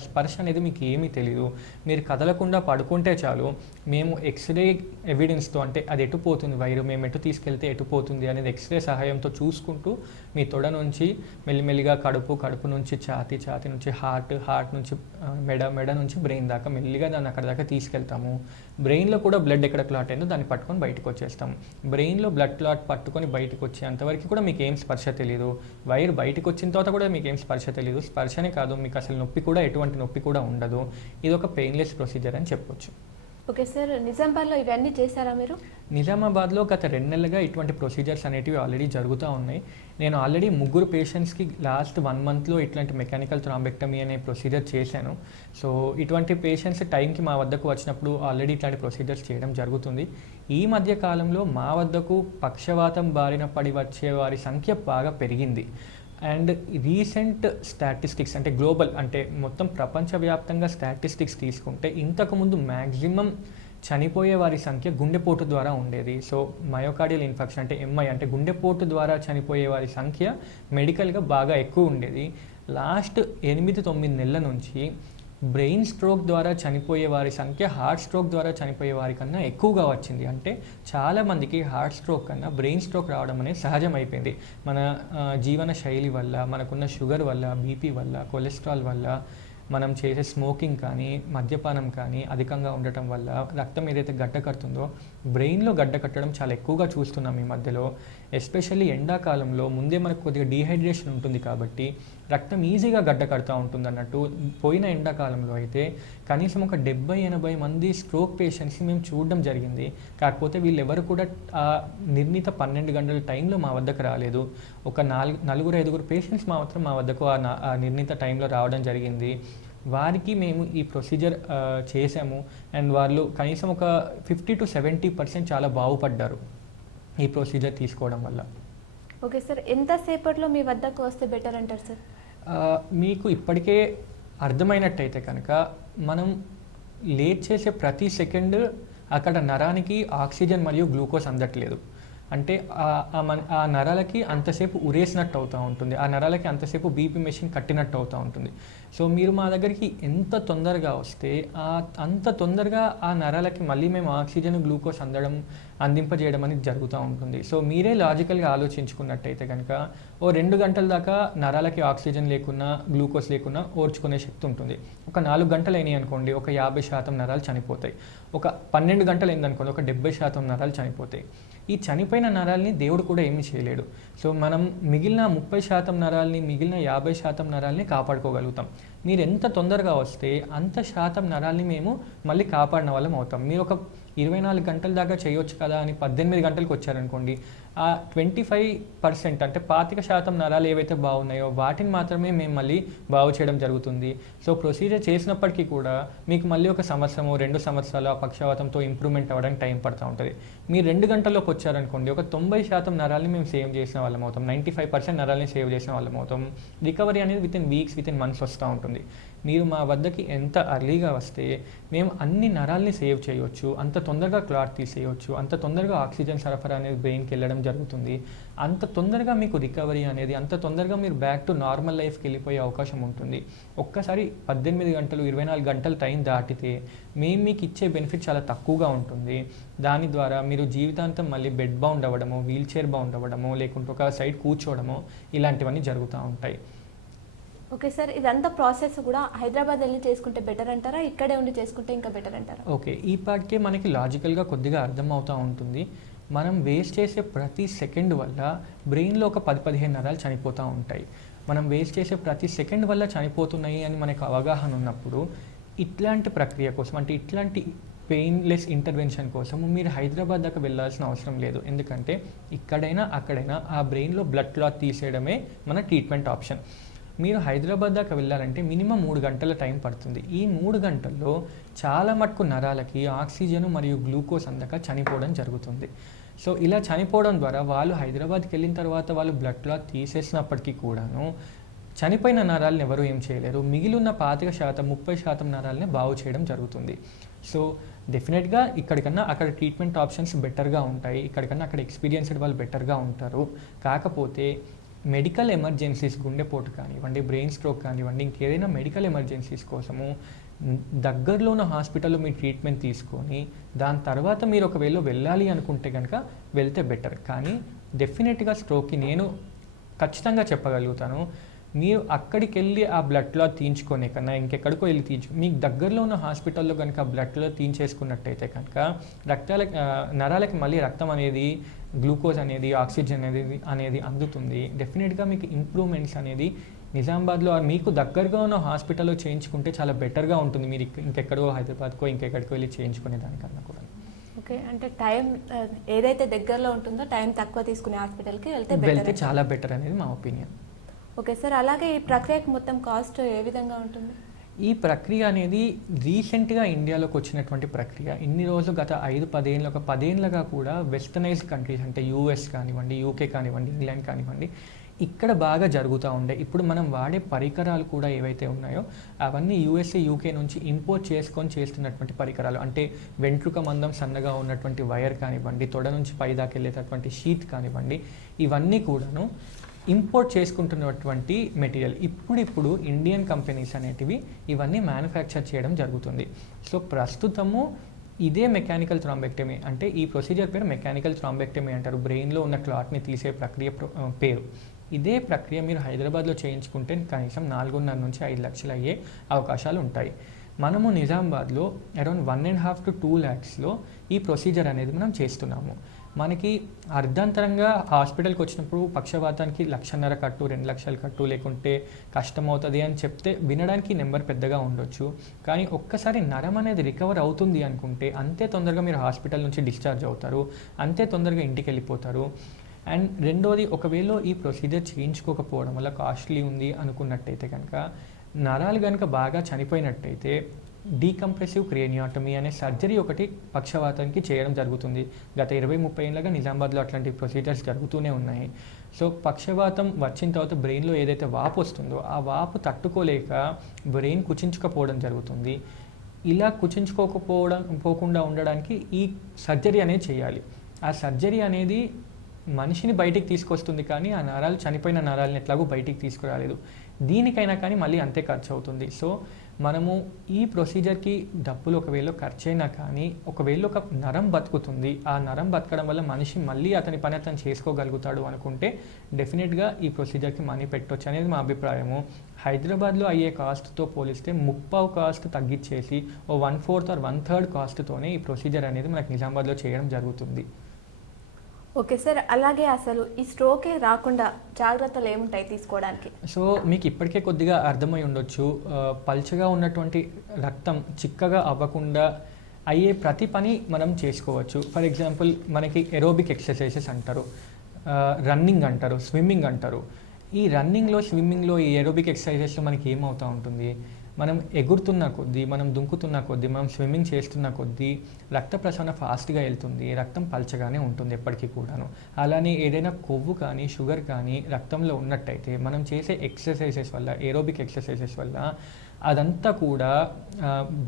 స్పర్శ అనేది మీకు ఏమీ తెలియదు. మీరు కదలకుండా పడుకుంటే చాలు, మేము ఎక్స్రే ఎవిడెన్స్తో అంటే అది ఎటు పోతుంది వైర్, మేము ఎటు తీసుకెళ్తే ఎటు పోతుంది అనేది ఎక్స్రే సహాయంతో చూసుకుంటూ మీ తొడ నుంచి మెల్లిమెల్లిగా కడుపు నుంచి ఛాతీ నుంచి హార్ట్ నుంచి మెడ నుంచి బ్రెయిన్ దాకా మెల్లిగా దాన్ని అక్కడ దాకా తీసుకెళ్తాము. బ్రెయిన్లో కూడా బ్లడ్ ఎక్కడ క్లాట్ అయిందో దాన్ని పట్టుకొని బయటకు వచ్చేస్తాం. బ్రెయిన్లో బ్లడ్ క్లాట్ పట్టుకొని బయటకు వచ్చేంతవరకు కూడా మీకు ఏం స్పర్శ తెలియదు. వైర్ బయటకు వచ్చిన తర్వాత కూడా మీకు ఏం స్పర్శ తెలియదు. స్పర్శనే కాదు, మీకు అసలు నొప్పి కూడా ఎటువంటి నొప్పి కూడా ఉండదు. ఇది ఒక పెయిన్లెస్ ప్రొసీజర్ అని చెప్పొచ్చు. ఓకే సార్, నిజామాబాద్లో ఇవన్నీ చేశారా మీరు? నిజామాబాద్లో గత 2 నెలలుగా ఇటువంటి ప్రొసీజర్స్ అనేటివి ఆల్రెడీ జరుగుతూ ఉన్నాయి. నేను ఆల్రెడీ 3 పేషెంట్స్కి లాస్ట్ 1 మంత్లో ఇట్లాంటి మెకానికల్ థ్రాంబెక్టమీ అనే ప్రొసీజర్ చేశాను. సో ఇటువంటి పేషెంట్స్ టైంకి మా వద్దకు వచ్చినప్పుడు ఆల్రెడీ ఇట్లాంటి ప్రొసీజర్స్ చేయడం జరుగుతుంది. ఈ మధ్య కాలంలో మా వద్దకు పక్షవాతం బారిన పడి వచ్చే వారి సంఖ్య బాగా పెరిగింది. అండ్ రీసెంట్ స్టాటిస్టిక్స్ అంటే గ్లోబల్ అంటే మొత్తం ప్రపంచవ్యాప్తంగా స్టాటిస్టిక్స్ తీసుకుంటే ఇంతకుముందు మ్యాక్సిమం చనిపోయే వారి సంఖ్య గుండెపోటు ద్వారా ఉండేది. సో మయోకార్డియల్ ఇన్ఫెక్షన్ అంటే ఎంఐ అంటే గుండెపోటు ద్వారా చనిపోయే వారి సంఖ్య మెడికల్గా బాగా ఎక్కువ ఉండేది. లాస్ట్ 8-9 నెలల నుంచి బ్రెయిన్ స్ట్రోక్ ద్వారా చనిపోయే వారి సంఖ్య హార్ట్ స్ట్రోక్ ద్వారా చనిపోయే వారి కన్నా ఎక్కువగా వచ్చింది. అంటే చాలామందికి హార్ట్ స్ట్రోక్ కన్నా బ్రెయిన్ స్ట్రోక్ రావడం అనేది సహజమైపోయింది. మన జీవన శైలి వల్ల, మనకున్న షుగర్ వల్ల, బీపీ వల్ల, కొలెస్ట్రాల్ వల్ల, మనం చేసే స్మోకింగ్ కానీ మద్యపానం కానీ అధికంగా ఉండటం వల్ల రక్తం ఏదైతే గడ్డ కడుతుందో బ్రెయిన్లో గడ్డ కట్టడం చాలా ఎక్కువగా చూస్తున్నాం ఈ మధ్యలో. ఎస్పెషల్లీ ఎండాకాలంలో ముందే మనకు కొద్దిగా డీహైడ్రేషన్ ఉంటుంది కాబట్టి రక్తం ఈజీగా గడ్డ కడుతూ ఉంటుంది అన్నట్టు. పోయిన ఎండాకాలంలో అయితే కనీసం ఒక 70-80 మంది స్ట్రోక్ పేషెంట్స్ని మేము చూడడం జరిగింది. కాకపోతే వీళ్ళెవరు కూడా ఆ నిర్ణీత 12 గంటల టైంలో మా వద్దకు రాలేదు. ఒక 4-5 పేషెంట్స్ మాత్రం మా వద్దకు ఆ నిర్ణీత టైంలో రావడం జరిగింది. వారికి మేము ఈ ప్రొసీజర్ చేసాము అండ్ వాళ్ళు కనీసం ఒక 50-70% చాలా బాగుపడ్డారు ఈ ప్రొసీజర్ తీసుకోవడం వల్ల. ఓకే సార్, ఎంతసేపట్లో మీ వద్దకు వస్తే బెటర్ అంటారు సార్? మీకు ఇప్పటికే అర్థమైనట్టయితే కనుక మనం లేట్ చేసే ప్రతి సెకండ్ అక్కడ నరానికి ఆక్సిజన్ మరియు గ్లూకోజ్ అందట్లేదు. అంటే ఆ నరాలకి అంతసేపు ఉరేసినట్టు అవుతూ ఉంటుంది, ఆ నరాలకి అంతసేపు బీపీ మెషిన్ కట్టినట్టు అవుతూ ఉంటుంది. సో మీరు మా దగ్గరికి ఎంత తొందరగా వస్తే అంత తొందరగా ఆ నరాలకి మళ్ళీ మేము ఆక్సిజన్ గ్లూకోజ్ అందింపజేయడం అనేది జరుగుతూ ఉంటుంది. సో మీరే లాజికల్గా ఆలోచించుకున్నట్టయితే కనుక 2 గంటల దాకా నరాలకి ఆక్సిజన్ లేకున్నా గ్లూకోజ్ లేకున్నా ఓర్చుకునే శక్తి ఉంటుంది. ఒక 4 గంటలు అయినాయి అనుకోండి, ఒక 50% నరాలు చనిపోతాయి. ఒక 12 గంటలు అయిందనుకోండి, ఒక 70% నరాలు చనిపోతాయి. ఈ చనిపోయిన నరాల్ని దేవుడు కూడా ఏమీ చేయలేడు. సో మనం మిగిలిన 30% నరాల్ని, మిగిలిన 50% నరాల్ని కాపాడుకోగలుగుతాం. మీరు ఎంత తొందరగా వస్తే అంత శాతం నరాల్ని మేము మళ్ళీ కాపాడిన వాళ్ళం అవుతాం. మీరు ఒక 24 గంటల దాకా చేయొచ్చు కదా అని 18 గంటలకు వచ్చారనుకోండి, ఆ 25% అంటే 25% నరాలు ఏవైతే బాగున్నాయో వాటిని మాత్రమే మేము మళ్ళీ బాగు చేయడం జరుగుతుంది. సో ప్రొసీజర్ చేసినప్పటికీ కూడా మీకు మళ్ళీ ఒక సంవత్సరము 2 సంవత్సరాలు ఆ పక్షవాతంతో ఇంప్రూవ్మెంట్ అవ్వడానికి టైం పడుతూ ఉంటుంది. మీరు 2 గంటల్లోకి వచ్చారనుకోండి, ఒక 90% నరాల్ని మేము సేవ్ చేసిన వాళ్ళం అవుతాం, 95% నరాల్ని సేవ్ చేసిన వాళ్ళం అవుతాం. రికవరీ అనేది వితిన్ వీక్స్, వితిన్ మంత్స్ వస్తూ ఉంటుంది. మీరు మా వద్దకి ఎంత అర్లీగా వస్తే మేము అన్ని నరాల్ని సేవ్ చేయవచ్చు, అంత తొందరగా క్లాట్ తీసేయవచ్చు, అంత తొందరగా ఆక్సిజన్ సరఫరా అనేది బ్రెయిన్కి వెళ్ళడం జరుగుతుంది, అంత తొందరగా మీకు రికవరీ అనేది, అంత తొందరగా మీరు బ్యాక్ టు నార్మల్ లైఫ్కి వెళ్ళిపోయే అవకాశం ఉంటుంది. ఒక్కసారి 18 గంటలు 24 గంటల టైం దాటితే మేము మీకు ఇచ్చే బెనిఫిట్ చాలా తక్కువగా ఉంటుంది. దాని ద్వారా మీరు జీవితాంతం మళ్ళీ బెడ్ బౌండ్ అవ్వడము, వీల్ చైర్ బౌండ్ అవ్వడము, లేకుంటే ఒక సైడ్ కూర్చోవడము, ఇలాంటివన్నీ జరుగుతూ ఉంటాయి. ఓకే సార్, ఇదంతా ప్రాసెస్ కూడా హైదరాబాద్ వెళ్ళి చేసుకుంటే బెటర్ అంటారా, ఇక్కడే ఉండి చేసుకుంటే ఇంకా బెటర్ అంటారా? ఓకే, ఈ పార్ట్కే మనకి లాజికల్గా కొద్దిగా అర్థం అవుతూ ఉంటుంది. మనం వేస్ట్ చేసే ప్రతి సెకండ్ వల్ల బ్రెయిన్లో ఒక 10-15 నరాలు చనిపోతూ ఉంటాయి. మనం వేస్ట్ చేసే ప్రతి సెకండ్ వల్ల చనిపోతున్నాయి అని మనకు అవగాహన ఉన్నప్పుడు ఇట్లాంటి ప్రక్రియ కోసం, అంటే ఇట్లాంటి పెయిన్లెస్ ఇంటర్వెన్షన్ కోసం మీరు హైదరాబాద్ దాకా వెళ్ళాల్సిన అవసరం లేదు. ఎందుకంటే ఇక్కడైనా అక్కడైనా ఆ బ్రెయిన్లో బ్లడ్ క్లాట్ తీసేయడమే మన ట్రీట్మెంట్ ఆప్షన్. మీరు హైదరాబాద్ దాకా వెళ్ళాలంటే మినిమం 3 గంటల టైం పడుతుంది. ఈ 3 గంటల్లో చాలా మటుకు నరాలకి ఆక్సిజన్ మరియు గ్లూకోజ్ అందక చనిపోవడం జరుగుతుంది. సో ఇలా చనిపోవడం ద్వారా వాళ్ళు హైదరాబాద్కి వెళ్ళిన తర్వాత వాళ్ళు బ్లడ్ క్లాట్ తీసేసినప్పటికీ కూడాను చనిపోయిన నరాలను ఎవరు ఏం చేయలేరు. మిగిలిన 25% 30% నరాలనే బాగు చేయడం జరుగుతుంది. సో డెఫినెట్గా ఇక్కడికన్నా అక్కడ ట్రీట్మెంట్ ఆప్షన్స్ బెటర్గా ఉంటాయి. ఇక్కడికన్నా అక్కడ ఎక్స్పీరియన్స్డ్ వాళ్ళు బెటర్గా ఉంటారు. కాకపోతే మెడికల్ ఎమర్జెన్సీస్, గుండెపోటు కానివ్వండి, బ్రెయిన్ స్ట్రోక్ కానివ్వండి, ఇంకేదైనా మెడికల్ ఎమర్జెన్సీస్ కోసము దగ్గరలో ఉన్న హాస్పిటల్లో మీరు ట్రీట్మెంట్ తీసుకొని దాని తర్వాత మీరు ఒకవేళ వెళ్ళాలి అనుకుంటే కనుక వెళ్తే బెటర్. కానీ డెఫినెట్గా స్ట్రోక్కి నేను ఖచ్చితంగా చెప్పగలుగుతాను, మీరు అక్కడికి వెళ్ళి ఆ బ్లడ్ క్లాత్ తీయించుకునే కన్నా ఇంకెక్కడికో వెళ్ళి మీకు దగ్గరలో ఉన్న హాస్పిటల్లో కనుక బ్లడ్ క్లాత్ తీయించేసుకున్నట్టయితే కనుక నరాలకి మళ్ళీ రక్తం అనేది, గ్లూకోజ్ అనేది, ఆక్సిజన్ అనేది అందుతుంది. డెఫినెట్గా మీకు ఇంప్రూవ్మెంట్స్ అనేది నిజామాబాద్లో మీకు దగ్గరగా ఉన్న హాస్పిటల్లో చేయించుకుంటే చాలా బెటర్గా ఉంటుంది. మీరు ఇంకెక్కడో హైదరాబాద్కో ఇంకెక్కడికో వెళ్ళి చేయించుకునే దానికన్నా కూడా. ఓకే, అంటే టైం ఏదైతే దగ్గరలో ఉంటుందో టైం తక్కువ తీసుకునే హాస్పిటల్కి వెళ్తే చాలా బెటర్ అనేది మా ఒపీనియన్. ఓకే సార్, అలాగే ఈ ప్రక్రియకి మొత్తం కాస్ట్ ఏ విధంగా ఉంటుంది? ఈ ప్రక్రియ అనేది రీసెంట్గా ఇండియాలోకి వచ్చినటువంటి ప్రక్రియ. ఇన్ని రోజులు గత 5-10 ఏళ్ళు, ఒక 10 ఏళ్ళగా కూడా వెస్టర్నైజ్డ్ కంట్రీస్ అంటే యూఎస్ కానివ్వండి, యూకే కానివ్వండి, ఇంగ్లాండ్ కానివ్వండి, ఇక్కడ బాగా జరుగుతూ ఉండే. ఇప్పుడు మనం వాడే పరికరాలు కూడా ఏవైతే ఉన్నాయో అవన్నీ యూఎస్ఏ, యూకే నుంచి ఇంపోర్ట్ చేసుకొని చేస్తున్నటువంటి పరికరాలు. అంటే వెంట్రుక మందం సన్నగా ఉన్నటువంటి వైర్ కానివ్వండి, తొడ నుంచి పైదాకా వెళ్ళేటటువంటి షీట్ కానివ్వండి, ఇవన్నీ కూడాను ఇంపోర్ట్ చేసుకుంటున్నటువంటి మెటీరియల్. ఇప్పుడు ఇండియన్ కంపెనీస్ అనేటివి ఇవన్నీ మ్యానుఫ్యాక్చర్ చేయడం జరుగుతుంది. సో ప్రస్తుతము ఇదే మెకానికల్ థ్రాంబెక్టమీ, అంటే ఈ ప్రొసీజర్ పేరు మెకానికల్ థ్రాంబెక్టమీ అంటారు. బ్రెయిన్లో ఉన్న క్లాట్ని తీసే ప్రక్రియ పేరు. ఇదే ప్రక్రియ మీరు హైదరాబాద్లో చేయించుకుంటే కనీసం 4.5 నుంచి 5 లక్షలు అయ్యే అవకాశాలు ఉంటాయి. మనము నిజామాబాద్లో అరౌండ్ 1.5 to 2 lakhsలో ఈ ప్రొసీజర్ అనేది మనం చేస్తున్నాము. మనకి అర్ధాంతరంగా హాస్పిటల్కి వచ్చినప్పుడు పక్షవాతానికి 1.5 లక్షలు కట్టు, 2 లక్షలు కట్టు, లేకుంటే కష్టమవుతుంది అని చెప్తే వినడానికి నెంబర్ పెద్దగా ఉండొచ్చు. కానీ ఒక్కసారి నరం అనేది రికవర్ అవుతుంది అనుకుంటే అంతే తొందరగా మీరు హాస్పిటల్ నుంచి డిశ్చార్జ్ అవుతారు, అంతే తొందరగా ఇంటికి వెళ్ళిపోతారు. అండ్ రెండోది, ఒకవేళ ఈ ప్రొసీజర్ చేయించుకోకపోవడం వల్ల కాస్ట్లీ ఉంది అనుకున్నట్టయితే కనుక, నరాలు కనుక బాగా చనిపోయినట్టయితే డీకంప్రెసివ్ క్రేనియాటమీ అనే సర్జరీ ఒకటి పక్షవాతానికి చేయడం జరుగుతుంది. గత 20-30 ఏళ్ళగా నిజామాబాద్లో అట్లాంటి ప్రొసీజర్స్ జరుగుతూనే ఉన్నాయి. సో పక్షవాతం వచ్చిన తర్వాత బ్రెయిన్లో ఏదైతే వాపు వస్తుందో ఆ వాపు తట్టుకోలేక బ్రెయిన్ కుచించుకపోవడం జరుగుతుంది. ఇలా కుచించుకోకపోకుండా ఉండడానికి ఈ సర్జరీ అనేది చేయాలి. ఆ సర్జరీ అనేది మనిషిని బయటికి తీసుకొస్తుంది, కానీ ఆ నరాలు, చనిపోయిన నరాలను ఎట్లాగో బయటికి తీసుకురాలేదు. దీనికైనా కానీ మళ్ళీ అంతే ఖర్చు అవుతుంది. సో మనము ఈ ప్రొసీజర్కి డబ్బులు ఒకవేళ ఖర్చు అయినా కానీ, ఒకవేళ ఒక నరం బతుకుతుంది, ఆ నరం బతకడం వల్ల మనిషి మళ్ళీ అతని పని అతను చేసుకోగలుగుతాడు అనుకుంటే డెఫినెట్గా ఈ ప్రొసీజర్కి మనీ పెట్టొచ్చు అనేది మా అభిప్రాయము. హైదరాబాద్లో అయ్యే కాస్ట్తో పోలిస్తే 30% కాస్ట్ తగ్గించేసి 1/4 or 1/3 కాస్ట్తోనే ఈ ప్రొసీజర్ అనేది మనకు నిజామాబాద్లో చేయడం జరుగుతుంది. ఓకే సార్, అలాగే అసలు ఈ స్ట్రోకే రాకుండా జాగ్రత్తలు ఏముంటాయి తీసుకోవడానికి? సో మీకు ఇప్పటికే కొద్దిగా అర్థమై ఉండొచ్చు, పల్చగా ఉన్నటువంటి రక్తం చిక్కగా అవ్వకుండా అయ్యే ప్రతి పని మనం చేసుకోవచ్చు. ఫర్ ఎగ్జాంపుల్ మనకి ఎరోబిక్ ఎక్సర్సైజెస్ అంటారు, రన్నింగ్ అంటారు, స్విమ్మింగ్ అంటారు. ఈ రన్నింగ్లో, స్విమ్మింగ్లో, ఈ ఎరోబిక్ ఎక్సర్సైజెస్లో మనకి ఏమవుతూ ఉంటుంది, మనం ఎగురుతున్న కొద్దీ, మనం దుంకుతున్న కొద్దీ, మనం స్విమ్మింగ్ చేస్తున్న కొద్దీ రక్త ప్రసరణ ఫాస్ట్గా వెళ్తుంది, రక్తం పల్చగానే ఉంటుంది ఎప్పటికీ కూడాను. అలానే ఏదైనా కొవ్వు కానీ, షుగర్ కానీ రక్తంలో ఉన్నట్టయితే మనం చేసే ఎక్సర్సైజెస్ వల్ల, ఏరోబిక్ ఎక్సర్సైజెస్ వల్ల అదంతా కూడా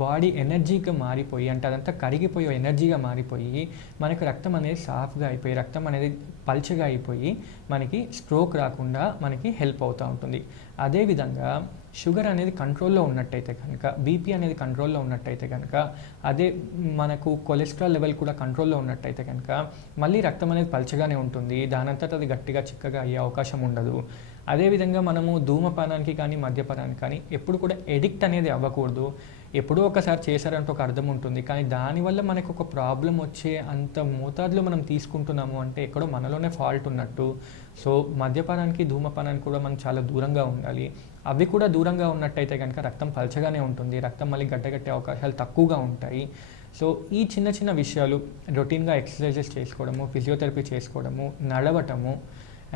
బాడీ ఎనర్జీగా మారిపోయి, అంటే అదంతా కరిగిపోయి ఎనర్జీగా మారిపోయి మనకు రక్తం అనేది సాఫ్గా అయిపోయి, రక్తం అనేది పల్చగా అయిపోయి మనకి స్ట్రోక్ రాకుండా మనకి హెల్ప్ అవుతూ ఉంటుంది. అదేవిధంగా షుగర్ అనేది కంట్రోల్లో ఉన్నట్టయితే కనుక, బీపీ అనేది కంట్రోల్లో ఉన్నట్టయితే కనుక, అదే మనకు కొలెస్ట్రాల్ లెవెల్ కూడా కంట్రోల్లో ఉన్నట్టయితే కనుక మళ్ళీ రక్తం అనేది పల్చగానే ఉంటుంది, దానంతట అది గట్టిగా చిక్కగా అయ్యే అవకాశం ఉండదు. అదేవిధంగా మనము ధూమపానానికి కానీ, మద్యపానానికి కానీ ఎప్పుడు కూడా ఎడిక్ట్ అనేది అవ్వకూడదు. ఎప్పుడో ఒకసారి చేశారంటే ఒక అర్థం ఉంటుంది, కానీ దానివల్ల మనకు ఒక ప్రాబ్లం వచ్చే అంత మోతాదులో మనం తీసుకుంటున్నాము అంటే ఎక్కడో మనలోనే ఫాల్ట్ ఉన్నట్టు. సో మద్యపానానికి, ధూమపానానికి కూడా మనం చాలా దూరంగా ఉండాలి. అవి కూడా దూరంగా ఉన్నట్టయితే కనుక రక్తం పల్చగానే ఉంటుంది, రక్తం మళ్ళీ గడ్డగట్టే అవకాశాలు తక్కువగా ఉంటాయి. సో ఈ చిన్న చిన్న విషయాలు, రొటీన్గా ఎక్సర్సైజెస్ చేసుకోవడము, ఫిజియోథెరపీ చేసుకోవడము, నడవటము,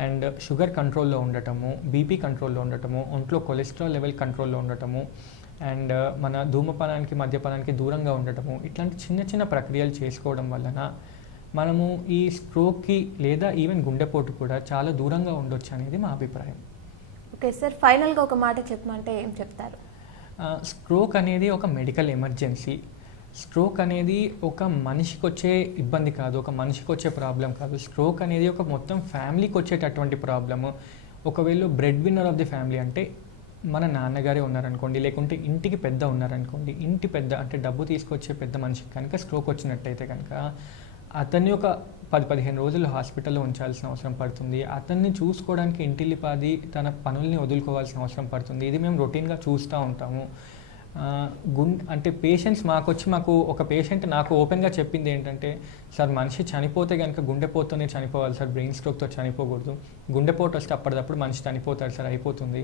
అండ్ షుగర్ కంట్రోల్లో ఉండటము, బీపీ కంట్రోల్లో ఉండటము, ఒంట్లో కొలెస్ట్రాల్ లెవెల్ కంట్రోల్లో ఉండటము, అండ్ మన ధూమపానానికి, మద్యపానానికి దూరంగా ఉండటము, ఇట్లాంటి చిన్న చిన్న ప్రక్రియలు చేసుకోవడం వలన మనము ఈ స్ట్రోక్కి లేదా ఈవెన్ గుండెపోటు కూడా చాలా దూరంగా ఉండొచ్చు అనేది మా అభిప్రాయం. ఓకే ఓకే సార్, ఫైనల్గా ఒక మాట చెప్పమంటే ఏం చెప్తారు? స్ట్రోక్ అనేది ఒక మెడికల్ ఎమర్జెన్సీ. స్ట్రోక్ అనేది ఒక మనిషికి వచ్చే ఇబ్బంది కాదు, ఒక మనిషికి వచ్చే ప్రాబ్లం కాదు. స్ట్రోక్ అనేది ఒక మొత్తం ఫ్యామిలీకి వచ్చేటటువంటి ప్రాబ్లము. ఒకవేళ bread winner of the family అంటే మన నాన్నగారే ఉన్నారనుకోండి, లేకుంటే ఇంటికి పెద్ద ఉన్నారనుకోండి, ఇంటి పెద్ద అంటే డబ్బు తీసుకొచ్చే పెద్ద మనిషికి కనుక స్ట్రోక్ వచ్చినట్టయితే కనుక అతన్ని ఒక 10-15 రోజులు హాస్పిటల్లో ఉంచాల్సిన అవసరం పడుతుంది. అతన్ని చూసుకోవడానికి ఇంటిల్లిపాది తన పనుల్ని వదులుకోవాల్సిన అవసరం పడుతుంది. ఇది మేము రొటీన్గా చూస్తూ ఉంటాము. అంటే పేషెంట్స్ మాకు ఒక పేషెంట్ నాకు ఓపెన్గా చెప్పింది ఏంటంటే, సార్ మనిషి చనిపోతే కనుక గుండెపోటుతోనే చనిపోవాలి సార్, బ్రెయిన్ స్ట్రోక్తో చనిపోకూడదు. గుండెపోటు వస్తే అప్పటిదప్పుడు మనిషి చనిపోతాడు సార్, అయిపోతుంది.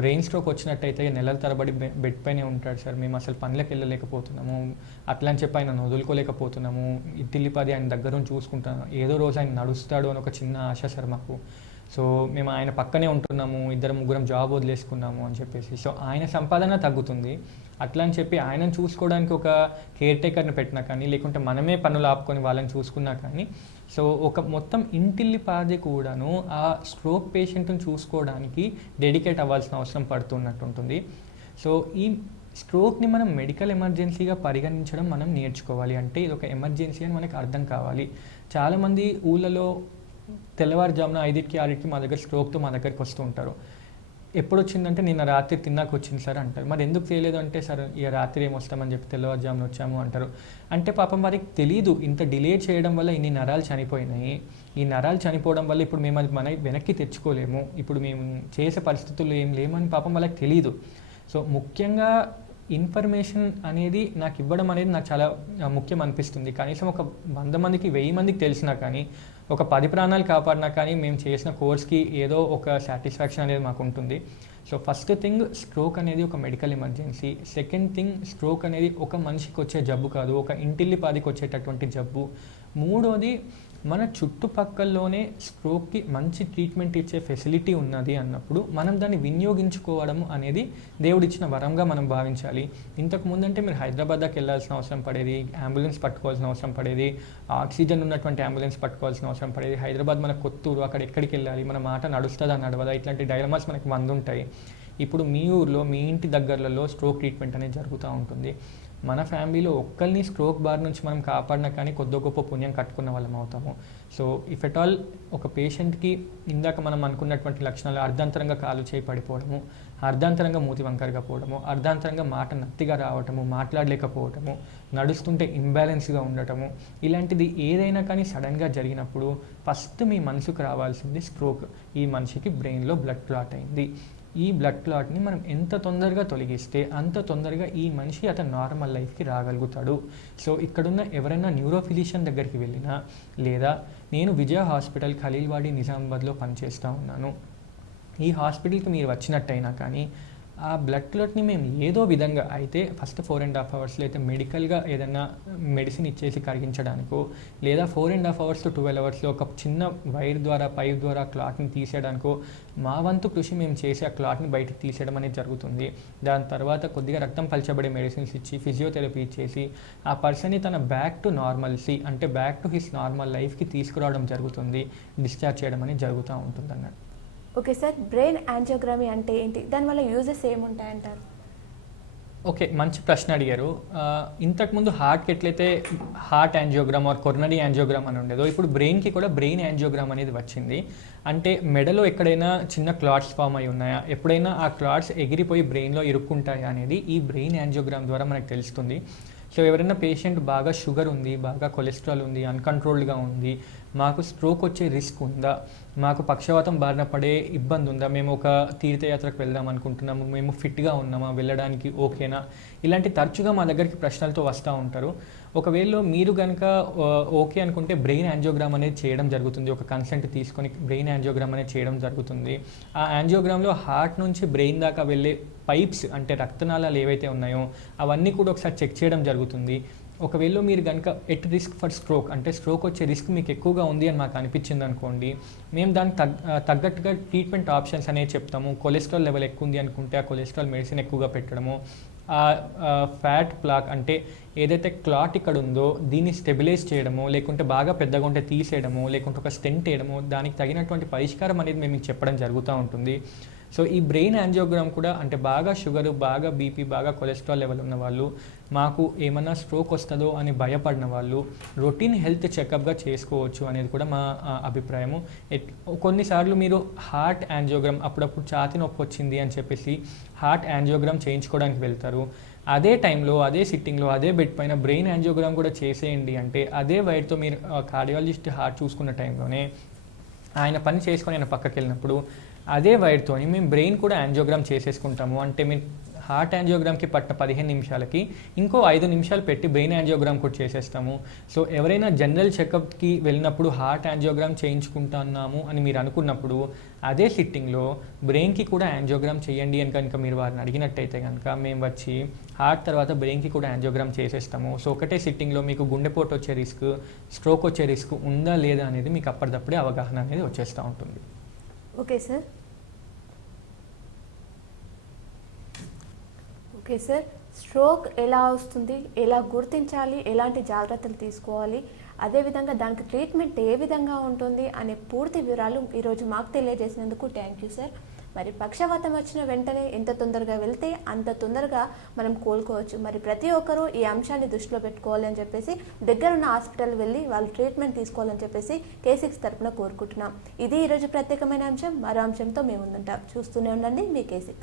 బ్రెయిన్ స్ట్రోక్ వచ్చినట్టయితే నెలల తరబడి బెడ్ పైనే ఉంటాడు సార్, మేము అసలు పనులకు వెళ్ళలేకపోతున్నాము, అట్లా అని చెప్పి ఆయన వదులుకోలేకపోతున్నాము. ఇట్టిల్లిపాది ఆయన దగ్గర చూసుకుంటాను, ఏదో రోజు ఆయన నడుస్తాడు అని ఒక చిన్న ఆశ సార్ మాకు. సో మేము ఆయన పక్కనే ఉంటున్నాము, 2-3 జాబ్ వదిలేసుకున్నాము అని చెప్పేసి. సో ఆయన సంపాదన తగ్గుతుంది. అట్లా అని చెప్పి ఆయనను చూసుకోవడానికి ఒక కేర్ టేకర్ని పెట్టినా కానీ, లేకుంటే మనమే పనులు ఆపుకొని వాళ్ళని చూసుకున్నా కానీ, సో ఒక మొత్తం ఇంటిల్లిపాది కూడాను ఆ స్ట్రోక్ పేషెంట్ని చూసుకోవడానికి డెడికేట్ అవ్వాల్సిన అవసరం పడుతున్నట్టు ఉంటుంది. సో ఈ స్ట్రోక్ని మనం మెడికల్ ఎమర్జెన్సీగా పరిగణించడం మనం నేర్చుకోవాలి. అంటే ఇది ఒక ఎమర్జెన్సీ అని మనకు అర్థం కావాలి. చాలామంది ఊళ్ళలో తెల్లవారుజామున 5కి 6కి మా దగ్గరికి వస్తూ ఉంటారు. ఎప్పుడు వచ్చిందంటే నిన్న రాత్రి తిన్నాక వచ్చింది సార్ అంటారు. మరి ఎందుకు తెలియదు అంటే, సార్ ఇక రాత్రి ఏమొస్తామని చెప్పి తెల్లవారుజామున వచ్చాము అంటారు. అంటే పాపం వారికి తెలియదు, ఇంత డిలే చేయడం వల్ల ఇన్ని నరాలు చనిపోయినాయి. ఈ నరాలు చనిపోవడం వల్ల ఇప్పుడు మేము అది వెనక్కి తెచ్చుకోలేము, ఇప్పుడు మేము చేసే పరిస్థితుల్లో ఏం లేమని పాపం వాళ్ళకి తెలియదు. సో ముఖ్యంగా ఇన్ఫర్మేషన్ అనేది నాకు ఇవ్వడం అనేది నాకు చాలా ముఖ్యం అనిపిస్తుంది. కనీసం ఒక 100 మందికి 1000 మందికి తెలిసినా కానీ, ఒక 10 ప్రాణాలు కాపాడినా కానీ మేము చేసిన కోర్స్కి ఏదో ఒక సాటిస్ఫాక్షన్ అనేది మాకు ఉంటుంది. సో ఫస్ట్ థింగ్, స్ట్రోక్ అనేది ఒక medical emergency. Second thing, stroke అనేది ఒక మనిషికి వచ్చే జబ్బు కాదు, ఒక ఇంటిల్లిపాదికి వచ్చేటటువంటి జబ్బు. మూడోది, మన చుట్టుపక్కల్లోనే స్ట్రోక్కి మంచి ట్రీట్మెంట్ ఇచ్చే ఫెసిలిటీ ఉన్నది అన్నప్పుడు మనం దాన్ని వినియోగించుకోవడం అనేది దేవుడిచ్చిన వరంగా మనం భావించాలి. ఇంతకు ముందంటే మీరు హైదరాబాద్ దాకా వెళ్ళాల్సిన అవసరం పడేది, అంబులెన్స్ పట్టుకోవాల్సిన అవసరం పడేది, ఆక్సిజన్ ఉన్నటువంటి అంబులెన్స్ పట్టుకోవాల్సిన అవసరం పడేది. హైదరాబాద్ మన కొత్తూరు, అక్కడ ఎక్కడికి వెళ్ళాలి, మన మాట నడుస్తుందా నడవదా, ఇట్లాంటి డైలమాస్ మనకు 100 ఉంటాయి. ఇప్పుడు మీ ఊర్లో మీ ఇంటి దగ్గరలలో స్ట్రోక్ ట్రీట్మెంట్ అనేది జరుగుతూ ఉంటుంది. మన ఫ్యామిలీలో ఒక్కరిని స్ట్రోక్ బార్ నుంచి మనం కాపాడినా కానీ కొద్ది గొప్ప పుణ్యం కట్టుకున్న వాళ్ళం అవుతాము. సో ఇఫ్ ఎట్ ఆల్ ఒక పేషెంట్కి ఇందాక మనం అనుకున్నటువంటి లక్షణాలు అర్ధాంతరంగా కాలు చేయి పడిపోవడము, అర్ధాంతరంగా మూతి వంకరగా పోవడము, అర్ధాంతరంగా మాట నత్తిగా రావటము, మాట్లాడలేకపోవటము, నడుస్తుంటే ఇంబ్యాలెన్స్గా ఉండటము, ఇలాంటిది ఏదైనా కానీ సడన్గా జరిగినప్పుడు ఫస్ట్ మీ మనసుకు రావాల్సింది స్ట్రోక్. ఈ మనిషికి బ్రెయిన్లో బ్లడ్ క్లాట్ అయింది. ఈ బ్లడ్ క్లాట్ని మనం ఎంత తొందరగా తొలగిస్తే అంత తొందరగా ఈ మనిషి అతను నార్మల్ లైఫ్కి రాగలుగుతాడు. సో ఇక్కడున్న ఎవరైనా న్యూరో ఫిజిషియన్ దగ్గరికి వెళ్ళినా, లేదా నేను విజయ హాస్పిటల్ ఖలీల్వాడి నిజామాబాద్లో పనిచేస్తూ ఉన్నాను, ఈ హాస్పిటల్కి మీరు వచ్చినట్టయినా కానీ ఆ బ్లడ్ క్లాట్ని మేము ఏదో విధంగా అయితే ఫస్ట్ 4.5 అవర్స్లో అయితే మెడికల్గా ఏదైనా మెడిసిన్ ఇచ్చేసి కరిగించడానికో, లేదా 4.5 అవర్స్ టు 12 అవర్స్లో ఒక చిన్న వైర్ ద్వారా పైప్ ద్వారా క్లాట్ని తీసేయడానికో మా వంతు కృషి మేము చేసి ఆ క్లాట్ని బయటకు తీసేయడం అనేది జరుగుతుంది. దాని తర్వాత కొద్దిగా రక్తం పల్చబడే మెడిసిన్స్ ఇచ్చి ఫిజియోథెరపీ ఇచ్చేసి ఆ పర్సన్ని తన బ్యాక్ టు నార్మల్సీ అంటే బ్యాక్ టు హిస్ నార్మల్ లైఫ్కి తీసుకురావడం జరుగుతుంది, డిశ్చార్జ్ చేయడం అనేది జరుగుతూ ఉంటుంది అన్నట్టు. ఓకే సార్, బ్రెయిన్ యాంజియోగ్రమీ అంటే ఏంటి, దానివల్ల యూజెస్ ఏముంటాయంటారు? ఓకే, మంచి ప్రశ్న అడిగారు. ఇంతకుముందు హార్ట్కి ఎట్లయితే heart angiogram or coronary angiogram అని ఉండేదో, ఇప్పుడు బ్రెయిన్కి కూడా బ్రెయిన్ యాంజియోగ్రామ్ అనేది వచ్చింది. అంటే మెడలో ఎక్కడైనా చిన్న క్లాట్స్ ఫామ్ అయి ఉన్నాయా, ఎప్పుడైనా ఆ క్లాట్స్ ఎగిరిపోయి బ్రెయిన్లో ఇరుక్కుంటాయా అనేది ఈ బ్రెయిన్ యాంజియోగ్రామ్ ద్వారా మనకు తెలుస్తుంది. సో ఎవరైనా పేషెంట్ బాగా షుగర్ ఉంది, బాగా కొలెస్ట్రాల్ ఉంది, అన్కంట్రోల్డ్గా ఉంది, మాకు స్ట్రోక్ వచ్చే రిస్క్ ఉందా, మాకు పక్షవాతం బారిన పడే ఇబ్బంది ఉందా, మేము ఒక తీర్థయాత్రకు వెళ్దాం అనుకుంటున్నాము, మేము ఫిట్గా ఉన్నామా, వెళ్ళడానికి ఓకేనా, ఇలాంటి తరచుగా మా దగ్గరికి ప్రశ్నలతో వస్తూ ఉంటారు. ఒకవేళ మీరు కనుక ఓకే అనుకుంటే బ్రెయిన్ యాంజియోగ్రామ్ అనేది చేయడం జరుగుతుంది. ఒక కన్సెంట్ తీసుకొని బ్రెయిన్ యాంజియోగ్రామ్ అనేది చేయడం జరుగుతుంది. ఆ యాంజియోగ్రామ్లో హార్ట్ నుంచి బ్రెయిన్ దాకా వెళ్ళే పైప్స్ అంటే రక్తనాళాలు ఏవైతే ఉన్నాయో అవన్నీ కూడా ఒకసారి చెక్ చేయడం జరుగుతుంది. ఒకవేళ మీరు కనుక ఎట్ రిస్క్ ఫర్ స్ట్రోక్ అంటే స్ట్రోక్ వచ్చే రిస్క్ మీకు ఎక్కువగా ఉంది అని మాకు అనిపించింది అనుకోండి, మేము దానికి తగ్గట్టుగా ట్రీట్మెంట్ ఆప్షన్స్ అనేవి చెప్తాము. కొలెస్ట్రాల్ లెవెల్ ఎక్కువ ఉంది అనుకుంటే ఆ కొలెస్ట్రాల్ మెడిసిన్ ఎక్కువగా పెట్టడము, ఫ్యాట్ ప్లాక్ అంటే ఏదైతే క్లాట్ ఇక్కడ ఉందో దీన్ని స్టెబిలైజ్ చేయడము, లేకుంటే బాగా పెద్దగా ఉంటే తీసేయడము, లేకుంటే ఒక స్టెంట్ వేయడము, దానికి తగినటువంటి పరిష్కారం అనేది మేము చెప్పడం జరుగుతూ ఉంటుంది. సో ఈ బ్రెయిన్ యాంజియోగ్రామ్ కూడా అంటే బాగా షుగర్, బాగా బీపీ, బాగా కొలెస్ట్రాల్ లెవెల్ ఉన్న వాళ్ళు, మాకు ఏమన్నా స్ట్రోక్ వస్తుందో అని భయపడిన వాళ్ళు రొటీన్ హెల్త్ చెకప్గా చేసుకోవచ్చు అనేది కూడా మా అభిప్రాయము. కొన్నిసార్లు మీరు హార్ట్ యాంజియోగ్రామ్, అప్పుడప్పుడు ఛాతీ నొప్పి వచ్చింది అని చెప్పేసి హార్ట్ యాంజియోగ్రామ్ చేయించుకోవడానికి వెళ్తారు. అదే టైంలో, అదే సిట్టింగ్లో, అదే బెడ్ పైన బ్రెయిన్ యాంజియోగ్రామ్ కూడా చేసేయండి అంటే అదే వైర్తో మీరు కార్డియాలజిస్ట్ హార్ట్ చూసుకున్న టైంలోనే ఆయన పని చేసుకొని ఆయన పక్కకి వెళ్ళినప్పుడు అదే వైర్తో మేము బ్రెయిన్ కూడా యాంజియోగ్రామ్ చేసేసుకుంటాము. అంటే మీరు హార్ట్ యాంజియోగ్రామ్కి పట్టిన 15 నిమిషాలకి ఇంకో 5 నిమిషాలు పెట్టి బ్రెయిన్ యాంజియోగ్రామ్ కూడా చేసేస్తాము. సో ఎవరైనా జనరల్ చెకప్కి వెళ్ళినప్పుడు హార్ట్ యాంజియోగ్రామ్ చేయించుకుంటున్నాము అని మీరు అనుకున్నప్పుడు అదే సిట్టింగ్లో బ్రెయిన్కి కూడా యాంజియోగ్రామ్ చేయండి అని కనుక మీరు వారిని అడిగినట్టయితే కనుక మేము వచ్చి హార్ట్ తర్వాత బ్రెయిన్కి కూడా యాంజియోగ్రామ్ చేసేస్తాము. సో ఒకటే సిట్టింగ్లో మీకు గుండెపోటు వచ్చే రిస్క్, స్ట్రోక్ వచ్చే రిస్క్ ఉందా లేదా అనేది మీకు అప్పటిదప్పుడే అవగాహన అనేది వచ్చేస్తూ ఉంటుంది. Okay sir. Okay sir, stroke ఎలా వస్తుంది, ఎలా గుర్తించాలి, ఎలాంటి జాగ్రత్తలు తీసుకోవాలి, అదేవిధంగా దానికి ట్రీట్మెంట్ ఏ విధంగా ఉంటుంది అనే పూర్తి వివరాలు ఈరోజు మాకు తెలియజేసినందుకు థ్యాంక్ యూ సార్. మరి పక్షవాతం వచ్చిన వెంటనే ఎంత తొందరగా వెళ్తే అంత తొందరగా మనం కోలుకోవచ్చు. మరి ప్రతి ఒక్కరూ ఈ అంశాన్ని దృష్టిలో పెట్టుకోవాలి అని చెప్పేసి దగ్గరున్న హాస్పిటల్ వెళ్ళి వాళ్ళు ట్రీట్మెంట్ తీసుకోవాలని చెప్పేసి K6 తరపున కోరుకుంటున్నాం. ఇది ఈరోజు ప్రత్యేకమైన అంశం. మరో అంశంతో మేము ముందుంటాం. చూస్తూనే ఉండండి మీ K6.